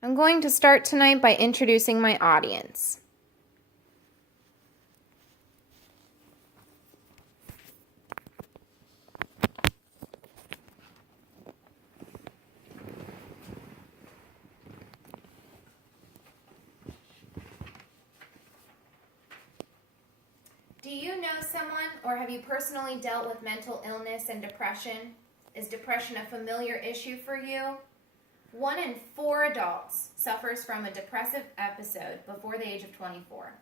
I'm going to start tonight by introducing my audience. Do you know someone or have you personally dealt with mental illness and depression? Is depression a familiar issue for you? 1 in 4 adults suffers from a depressive episode before the age of 24.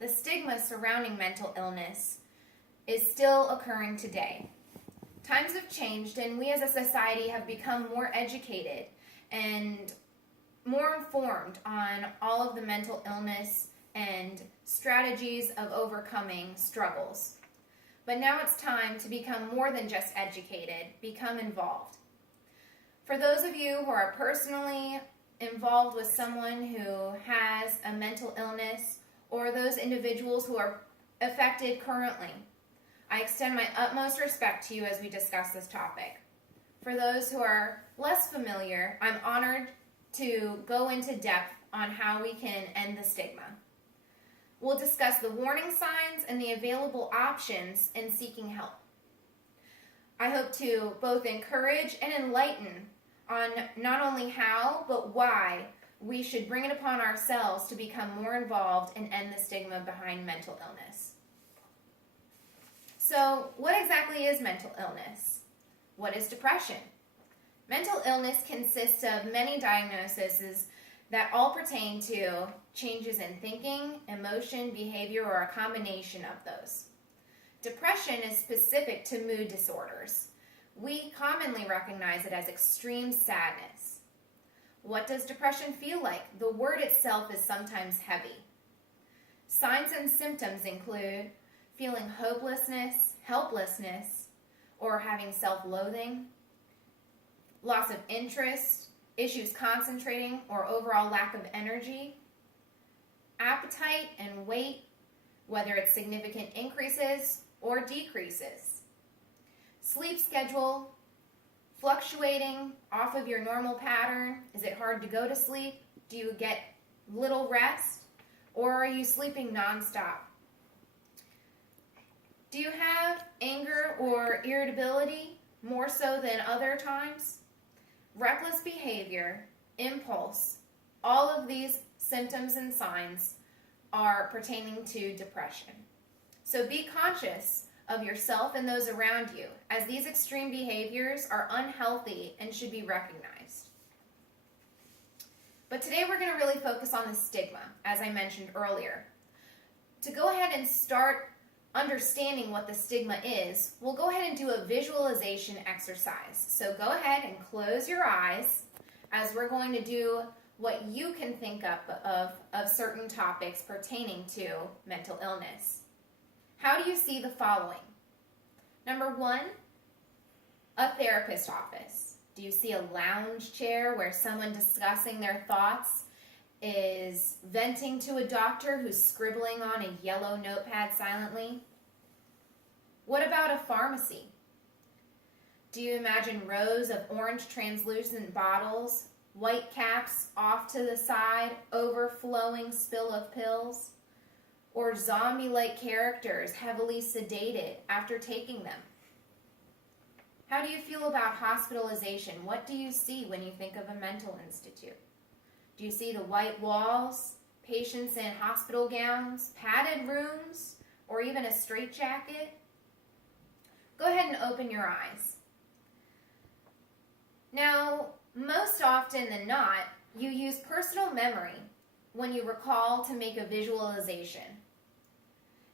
The stigma surrounding mental illness is still occurring today. Times have changed and we as a society have become more educated and more informed on all of the mental illness and strategies of overcoming struggles. But now it's time to become more than just educated, become involved. For those of you who are personally involved with someone who has a mental illness or those individuals who are affected currently, I extend my utmost respect to you as we discuss this topic. For those who are less familiar, I'm honored to go into depth on how we can end the stigma. We'll discuss the warning signs and the available options in seeking help. I hope to both encourage and enlighten on not only how, but why we should bring it upon ourselves to become more involved and end the stigma behind mental illness. So, what exactly is mental illness? What is depression? Mental illness consists of many diagnoses that all pertain to changes in thinking, emotion, behavior, or a combination of those. Depression is specific to mood disorders. We commonly recognize it as extreme sadness. What does depression feel like? The word itself is sometimes heavy. Signs and symptoms include feeling hopelessness, helplessness, or having self-loathing, loss of interest, issues concentrating or overall lack of energy, appetite and weight, whether it's significant increases or decreases, sleep schedule, fluctuating off of your normal pattern. Is it hard to go to sleep? Do you get little rest? Or are you sleeping nonstop? Do you have anger or irritability more so than other times? Reckless behavior, impulse, all of these symptoms and signs are pertaining to depression. So be conscious of yourself and those around you, as these extreme behaviors are unhealthy and should be recognized. But today we're going to really focus on the stigma, as I mentioned earlier. To go ahead and start understanding what the stigma is, we'll go ahead and do a visualization exercise. So go ahead and close your eyes as we're going to do what you can think up of certain topics pertaining to mental illness. How do you see the following? Number 1, a therapist office. Do you see a lounge chair where someone discussing their thoughts is venting to a doctor who's scribbling on a yellow notepad silently? What about a pharmacy? Do you imagine rows of orange translucent bottles, white caps off to the side, overflowing spill of pills? Or zombie-like characters heavily sedated after taking them? How do you feel about hospitalization? What do you see when you think of a mental institute? Do you see the white walls, patients in hospital gowns, padded rooms, or even a straitjacket? Go ahead and open your eyes. Now, most often than not, you use personal memory when you recall to make a visualization.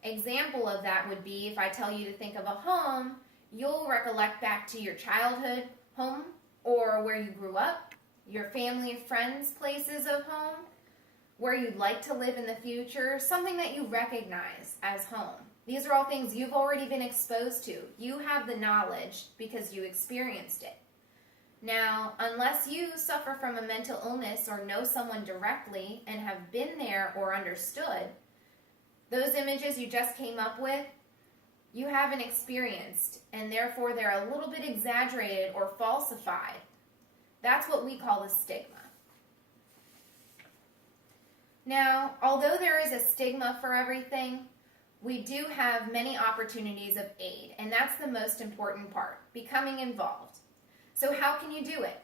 Example of that would be if I tell you to think of a home, you'll recollect back to your childhood home or where you grew up, your family and friends' places of home, where you'd like to live in the future, something that you recognize as home. These are all things you've already been exposed to. You have the knowledge because you experienced it. Now, unless you suffer from a mental illness or know someone directly and have been there or understood, those images you just came up with, you haven't experienced, and therefore they're a little bit exaggerated or falsified. That's what we call the stigma. Now, although there is a stigma for everything, we do have many opportunities of aid, and that's the most important part, becoming involved. So how can you do it?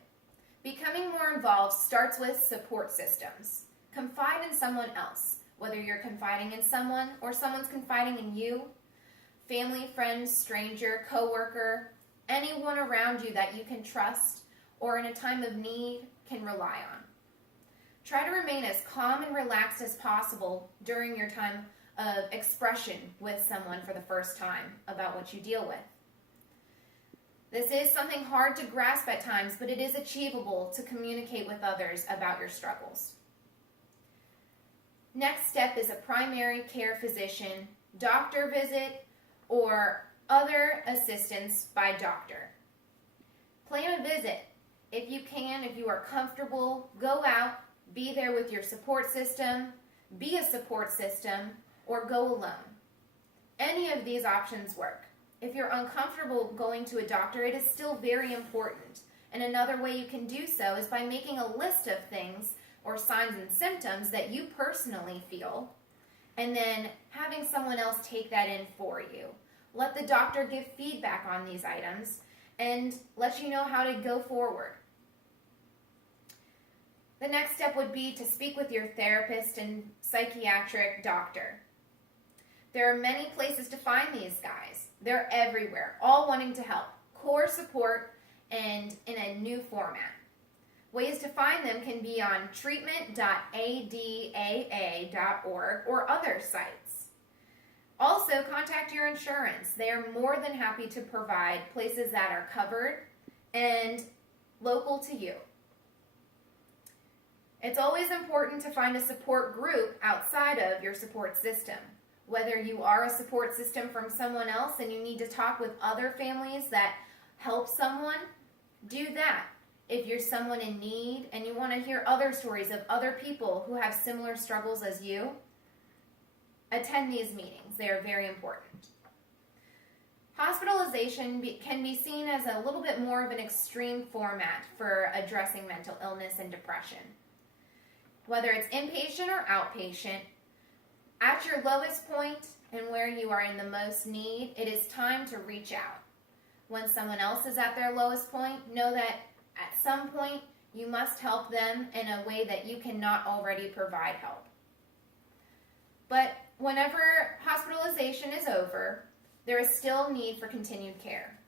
Becoming more involved starts with support systems. Confide in someone else, whether you're confiding in someone or someone's confiding in you. Family, friend, stranger, coworker, anyone around you that you can trust or in a time of need can rely on. Try to remain as calm and relaxed as possible during your time of expression with someone for the first time about what you deal with. This is something hard to grasp at times, but it is achievable to communicate with others about your struggles. Next step is a primary care physician, doctor visit, or other assistance by doctor. Plan a visit. If you can, if you are comfortable, go out, be there with your support system, be a support system, or go alone. Any of these options work. If you're uncomfortable going to a doctor, it is still very important. And another way you can do so is by making a list of things or signs and symptoms that you personally feel, and then having someone else take that in for you. Let the doctor give feedback on these items and let you know how to go forward. The next step would be to speak with your therapist and psychiatric doctor. There are many places to find these guys. They're everywhere, all wanting to help, core support, and in a new format. Ways to find them can be on treatment.adaa.org or other sites. Also, contact your insurance. They are more than happy to provide places that are covered and local to you. It's always important to find a support group outside of your support system. Whether you are a support system from someone else and you need to talk with other families that help someone, do that. If you're someone in need and you want to hear other stories of other people who have similar struggles as you, attend these meetings. They are very important. Hospitalization can be seen as a little bit more of an extreme format for addressing mental illness and depression. Whether it's inpatient or outpatient, at your lowest point and where you are in the most need, it is time to reach out. When someone else is at their lowest point, know that at some point you must help them in a way that you cannot already provide help. But whenever hospitalization is over, there is still need for continued care.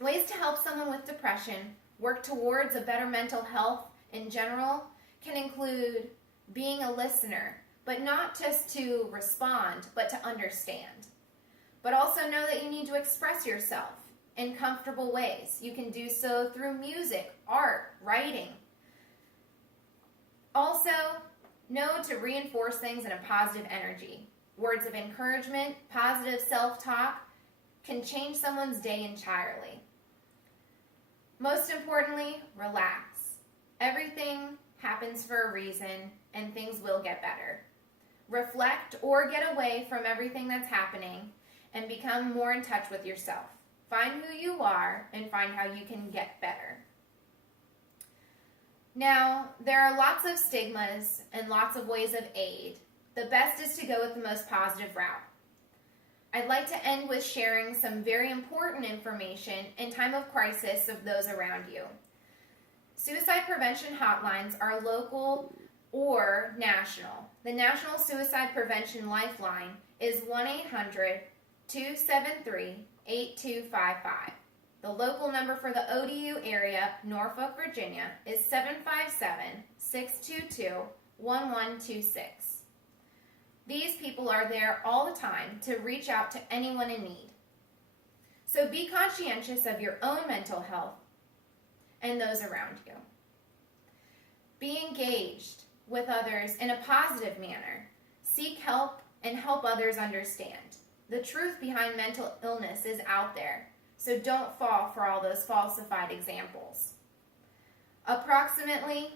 Ways to help someone with depression work towards a better mental health in general can include being a listener, but not just to respond, but to understand. But also know that you need to express yourself in comfortable ways. You can do so through music, art, writing. Also, know to reinforce things in a positive energy. Words of encouragement, positive self-talk can change someone's day entirely. Most importantly, relax. Everything happens for a reason, and things will get better. Reflect or get away from everything that's happening and become more in touch with yourself. Find who you are and find how you can get better. Now, there are lots of stigmas and lots of ways of aid. The best is to go with the most positive route. I'd like to end with sharing some very important information in time of crisis of those around you. Suicide prevention hotlines are local or national. The National Suicide Prevention Lifeline is 1-800-273-8255. The local number for the ODU area, Norfolk, Virginia, is 757-622-1126. These people are there all the time to reach out to anyone in need. So be conscientious of your own mental health and those around you. Be engaged with others in a positive manner. Seek help and help others understand. The truth behind mental illness is out there, so don't fall for all those falsified examples. Approximately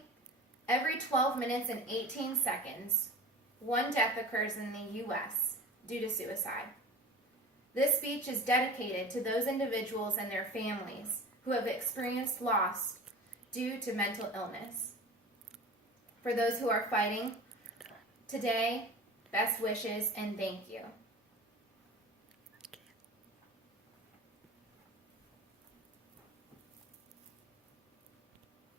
every 12 minutes and 18 seconds, one death occurs in the U.S. due to suicide. This speech is dedicated to those individuals and their families who have experienced loss due to mental illness. For those who are fighting Today, best wishes and thank you.